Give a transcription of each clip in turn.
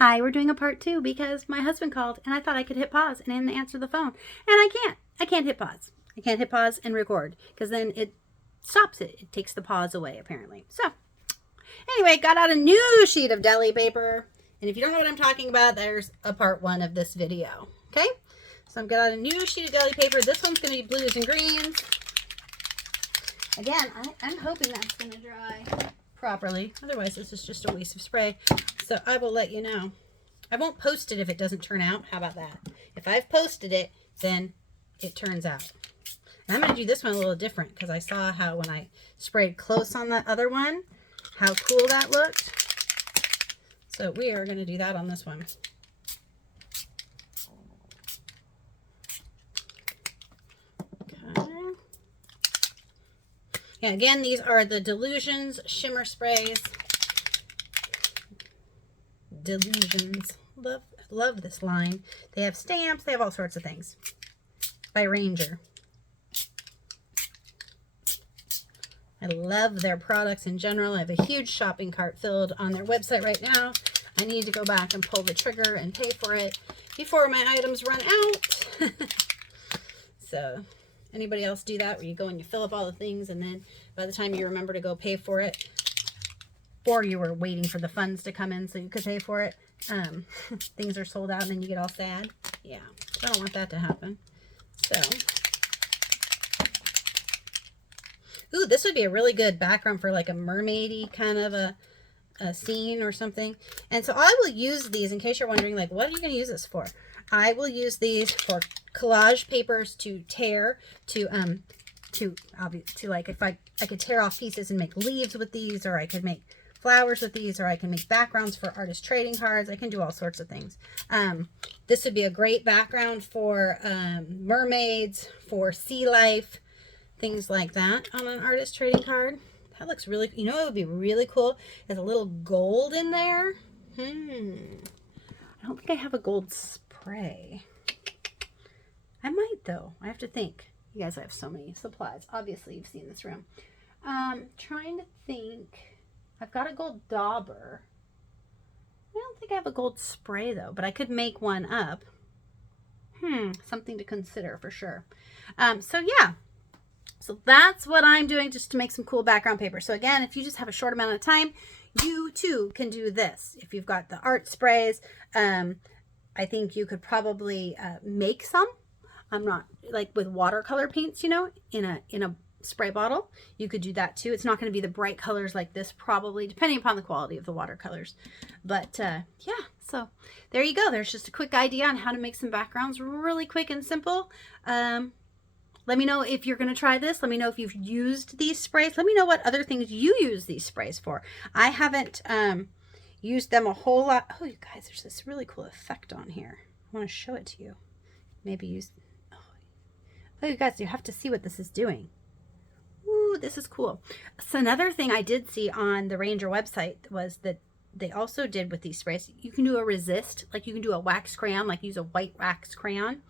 Hi, we're doing a part 2 because my husband called and I thought I could hit pause and then answer the phone. And I can't. I can't hit pause. I can't hit pause and record because then it stops it. It takes the pause away apparently. So anyway, got out a new sheet of deli paper. And if you don't know what I'm talking about, there's a part 1 of this video. Okay? So I've got out a new sheet of deli paper. This one's going to be blues and greens. Again, I'm hoping that's going to dry properly. Otherwise, this is just a waste of spray. So I will let you know. I won't post it if it doesn't turn out. How about that? If I've posted it, then it turns out. And I'm going to do this one a little different because I saw how when I sprayed close on the other one, how cool that looked. So we are going to do that on this one. Okay. Yeah, again, these are the Delusions Shimmer Sprays. Delusions. Love this line. They have stamps. They have all sorts of things. By Ranger. I love their products in general. I have a huge shopping cart filled on their website right now. I need to go back and pull the trigger and pay for it before my items run out. So, anybody else do that where you go and you fill up all the things and then by the time you remember to go pay for it, or you were waiting for the funds to come in so you could pay for it, things are sold out and then you get all sad? Yeah, I don't want that to happen. So, ooh, this would be a really good background for like a mermaidy kind of a scene or something. And so I will use these, in case you're wondering, like, what are you going to use this for? I will use these for collage papers to tear, to like, if I could tear off pieces and make leaves with these, or I could make flowers with these, or I can make backgrounds for artist trading cards. I can do all sorts of things. This would be a great background for mermaids, for sea life, things like that on an artist trading card. That looks really, you know what would be really cool? There's a little gold in there. I don't think I have a gold spray. I might though. I have to think. You guys, I have so many supplies. Obviously, you've seen this room. Trying to think. I've got a gold dauber. I don't think I have a gold spray though, but I could make one up. Something to consider for sure. So yeah. So that's what I'm doing just to make some cool background paper. So again, if you just have a short amount of time, you too can do this. If you've got the art sprays, I think you could probably make some. I'm not like with watercolor paints, you know, in a spray bottle. You could do that too. It's not going to be the bright colors like this probably, depending upon the quality of the watercolors. But yeah, so there you go. There's just a quick idea on how to make some backgrounds really quick and simple. Let me know if you're going to try this. Let me know if you've used these sprays. Let me know what other things you use these sprays for. I haven't used them a whole lot. Oh, you guys, there's this really cool effect on here. I want to show it to you. Maybe use... Oh, you guys, you have to see what this is doing. Ooh, this is cool. So another thing I did see on the Ranger website was that they also did with these sprays, you can do a resist. Like you can do a wax crayon, like use a white wax crayon.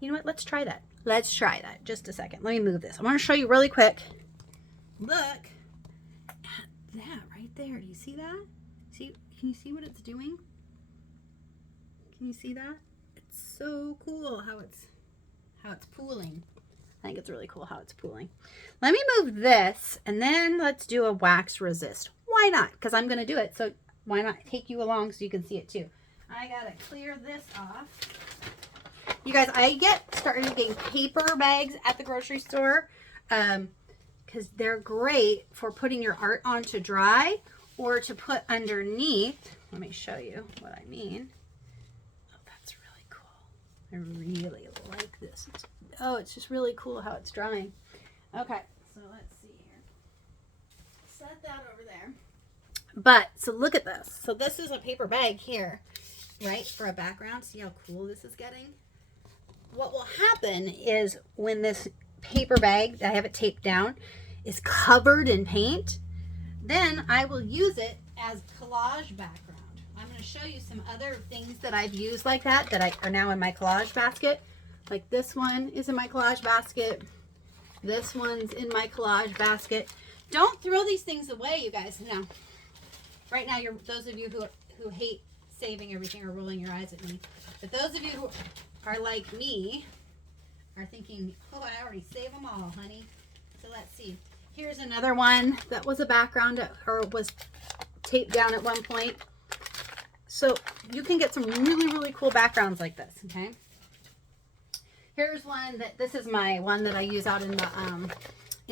You know what? Let's try that. Let's try that. Just a second. Let me move this. I want to show you really quick. Look at that right there. Do you see that? See? Can you see what it's doing? Can you see that? It's so cool how it's pooling. I think it's really cool how it's pooling. Let me move this and then let's do a wax resist. Why not? Because I'm going to do it. So why not take you along so you can see it too? I got to clear this off. You guys, I started getting paper bags at the grocery store because they're great for putting your art on to dry or to put underneath. Let me show you what I mean. Oh, that's really cool. I really like this. It's just really cool how it's drying. Okay, so let's see here. Set that over there. But, so look at this. So this is a paper bag here, right, for a background. See how cool this is getting? What will happen is when this paper bag, I have it taped down, is covered in paint, then I will use it as collage background. I'm going to show you some other things that I've used like that are now in my collage basket. Like this one is in my collage basket. This one's in my collage basket. Don't throw these things away, you guys. Now, right now, those of you who hate saving everything or rolling your eyes at me. But those of you who are like me are thinking, oh, I already saved them all, honey. So let's see. Here's another one that was a background or was taped down at one point. So you can get some really, really cool backgrounds like this, okay? Here's one this is my one that I use out in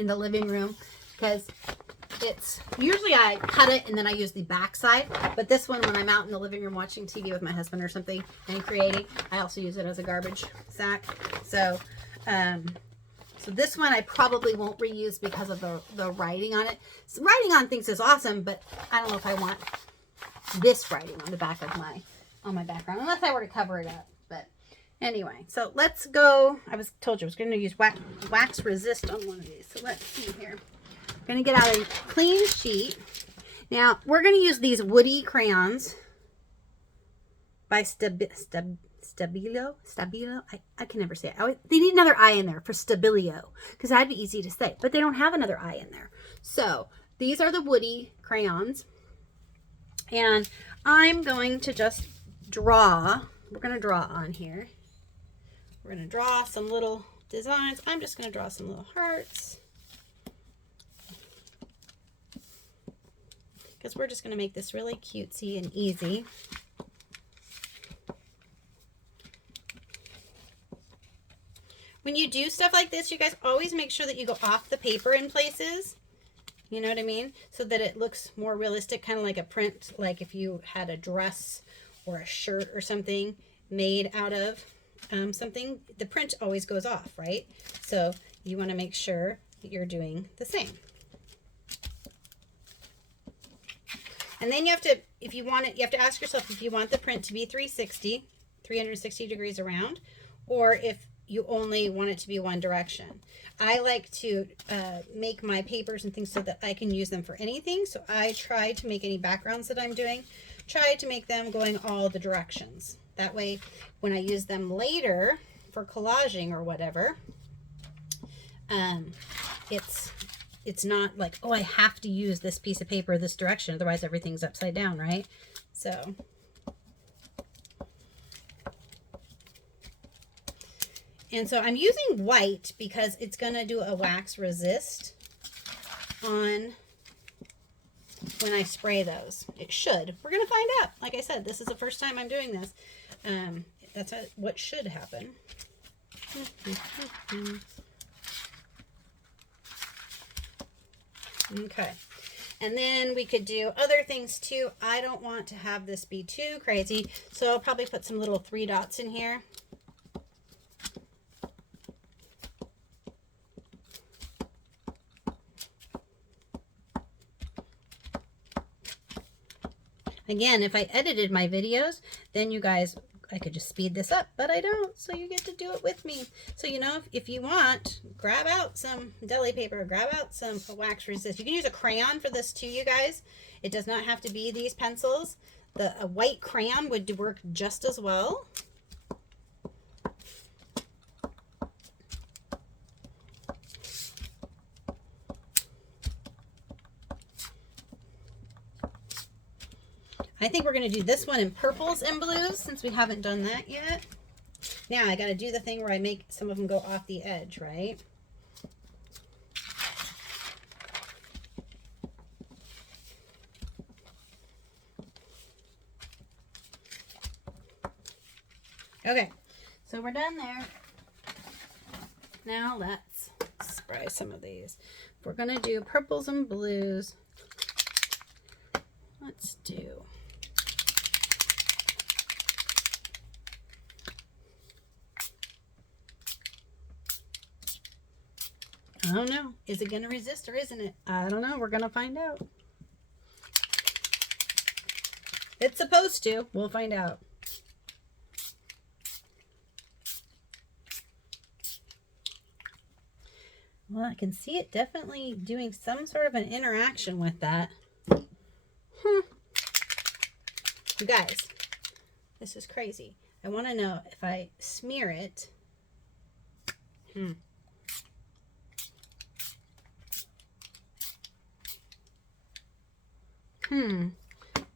the living room, because it's usually I cut it and then I use the back side, but this one, when I'm out in the living room watching TV with my husband or something and creating, I also use it as a garbage sack. So so this one I probably won't reuse because of the writing on it. So writing on things is awesome, but I don't know if I want this writing on the back of my background, unless I were to cover it up. But anyway, so let's go. Told you I was going to use wax resist on one of these. So let's see here. I'm going to get out a clean sheet. Now we're going to use these woody crayons by Stabilo. I can never say it. They need another I in there for Stabilio, because that'd be easy to say, but they don't have another I in there. So these are the woody crayons, and I'm going to just draw. We're going to draw on here. We're going to draw some little designs. I'm just going to draw some little hearts, because we're just going to make this really cutesy and easy. When you do stuff like this, you guys always make sure that you go off the paper in places. You know what I mean? So that it looks more realistic, kind of like a print, like if you had a dress or a shirt or something made out of something, the print always goes off, right? So you want to make sure that you're doing the same. And then you have to, if you want it, you have to ask yourself if you want the print to be 360 degrees around, or if you only want it to be one direction. I like to make my papers and things so that I can use them for anything. So I try to make any backgrounds that I'm doing, try to make them going all the directions. That way, when I use them later for collaging or whatever, it's not like, oh, I have to use this piece of paper this direction, otherwise everything's upside down, right? So and so I'm using white because it's going to do a wax resist on when I spray those. It should. We're going to find out. Like I said, this is the first time I'm doing this. That's what should happen. Okay. And then we could do other things too. I don't want to have this be too crazy, so I'll probably put some little 3 dots in here. Again, if I edited my videos, then you guys, I could just speed this up, but I don't, so you get to do it with me. So, you know, if you want, grab out some deli paper, grab out some wax resist. You can use a crayon for this too, you guys. It does not have to be these pencils. A white crayon would work just as well. I think we're going to do this one in purples and blues since we haven't done that yet. Now I got to do the thing where I make some of them go off the edge, right? Okay, so we're done there. Now let's spray some of these. If we're going to do purples and blues, let's do... I don't know. Is it going to resist or isn't it? I don't know. We're going to find out. It's supposed to. We'll find out. Well, I can see it definitely doing some sort of an interaction with that. You guys, this is crazy. I want to know if I smear it.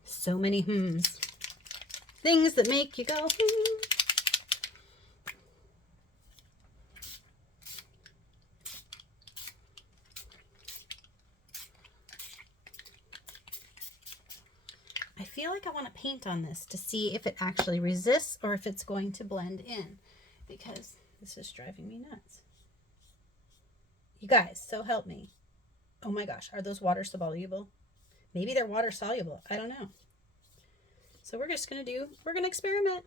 So many hms. Things that make you go, I feel like I want to paint on this to see if it actually resists or if it's going to blend in, because this is driving me nuts. You guys, so help me. Oh my gosh, are those water soluble? Maybe they're water soluble. I don't know. So we're just going to experiment.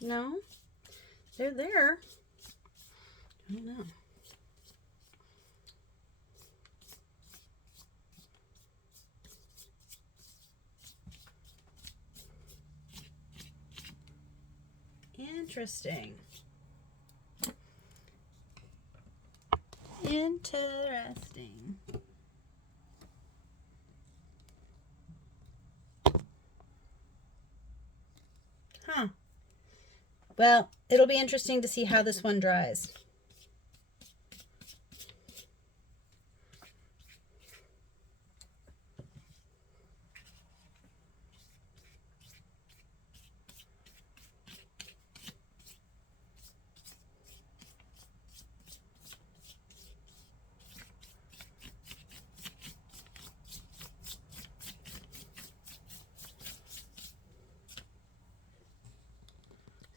No, they're there. I don't know. Interesting. Interesting. Huh. Well, it'll be interesting to see how this one dries.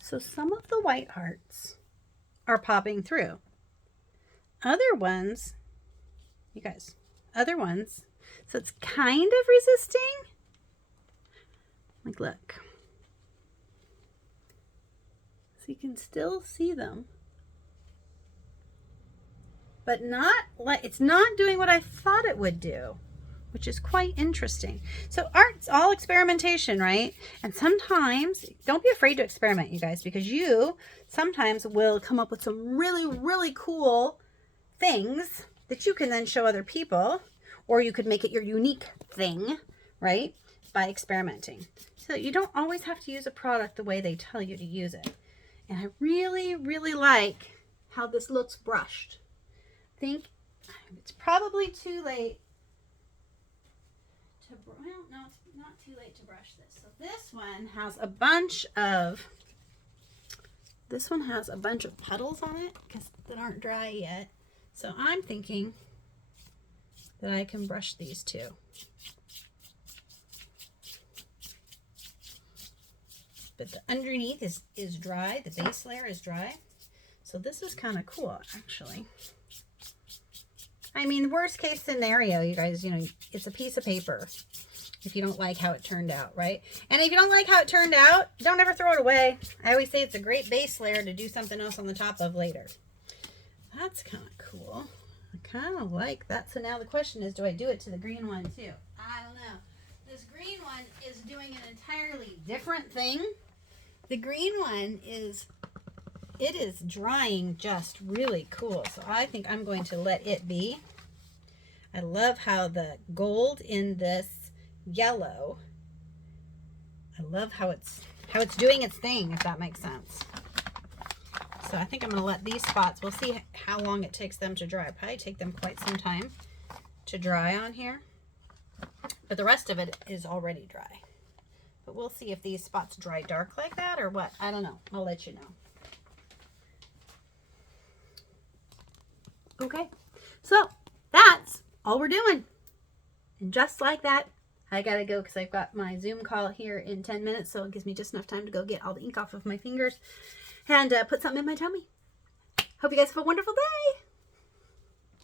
So some of the white hearts are popping through. Other ones, you guys, other ones, so it's kind of resisting. Like, look. So you can still see them. But not like, it's not doing what I thought it would do, which is quite interesting. So art's all experimentation, right? And sometimes, don't be afraid to experiment, you guys, because you sometimes will come up with some really, really cool things that you can then show other people, or you could make it your unique thing, right? By experimenting. So you don't always have to use a product the way they tell you to use it. And I really, really like how this looks brushed. I think it's probably too late. Well, no, it's not too late to brush this. So this one has a bunch of puddles on it that aren't dry yet. So I'm thinking that I can brush these too. But the underneath is dry. The base layer is dry. So this is kind of cool, actually. I mean, worst case scenario, you guys, you know, it's a piece of paper if you don't like how it turned out, right? And if you don't like how it turned out, don't ever throw it away. I always say it's a great base layer to do something else on the top of later. That's kind of cool. I kind of like that. So now the question is, do I do it to the green one too? I don't know. This green one is doing an entirely different thing. The green one is... it is drying just really cool. So I think I'm going to let it be. I love how the gold in this yellow, I love how it's doing its thing, if that makes sense. So I think I'm going to let these spots, we'll see how long it takes them to dry. Probably take them quite some time to dry on here. But the rest of it is already dry. But we'll see if these spots dry dark like that or what. I don't know. I'll let you know. Okay, so that's all we're doing. And just like that, I gotta go because I've got my Zoom call here in 10 minutes, so it gives me just enough time to go get all the ink off of my fingers and put something in my tummy. Hope you guys have a wonderful day.